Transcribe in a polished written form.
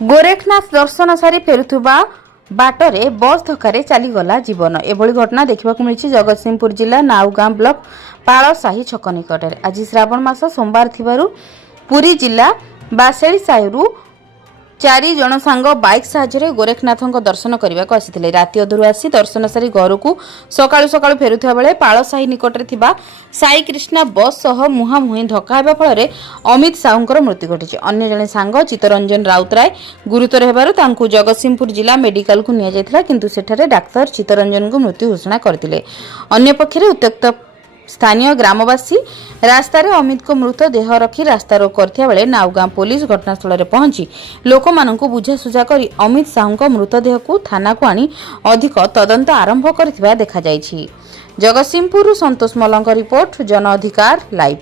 गोरखनाथ दर्शन सारी फेरुवा बाटरे बस धक्के चलीगला जीवन। एभली घटना देखा मिली जगतसिंहपुर जिला नाउगां ब्लॉक पालसाही छक निकट। आज श्रावण मास सोमवार थिबारु पुरी जिला बासेली साहिरु 4 जन सांग बाइक साहाय्य गोरखनाथ दर्शन करने को आसी राति अधर आसी दर्शन सारी घर को सकाळु सकाळु फेरुवा बेले पालसाही निकट में साई कृष्णा बस सह मुहांमुही धक्का हेबा फल अमित साहूंकर मृत्यु घटी। अन्य जने सांग चित्तरंजन राउतराय गुरुतर हेबारु तांकु जगतसिंहपुर जिला मेडिकल को निया जायथिला, किंतु सेठारे डाक्तर चित्तरंजन को मृत्यु घोषणा करथिले। अन्य पक्षरे उत्त्यक्त स्थानीय ग्रामवासी रास्तार अमित को मृतदेह रखी रास्ता रोक करथिया बेले नाउगां पुलिस घटनास्थल में पहुंची लोक मानकु बुझासुझा करी अमित साहू मृतदेह को थाना को आनी अधिक तदंत आरंभ करथिबा देखा जायछि। जगतसिंहपुर संतोष मल्लଙ୍କ रिपोर्ट, जन अधिकार लाइव।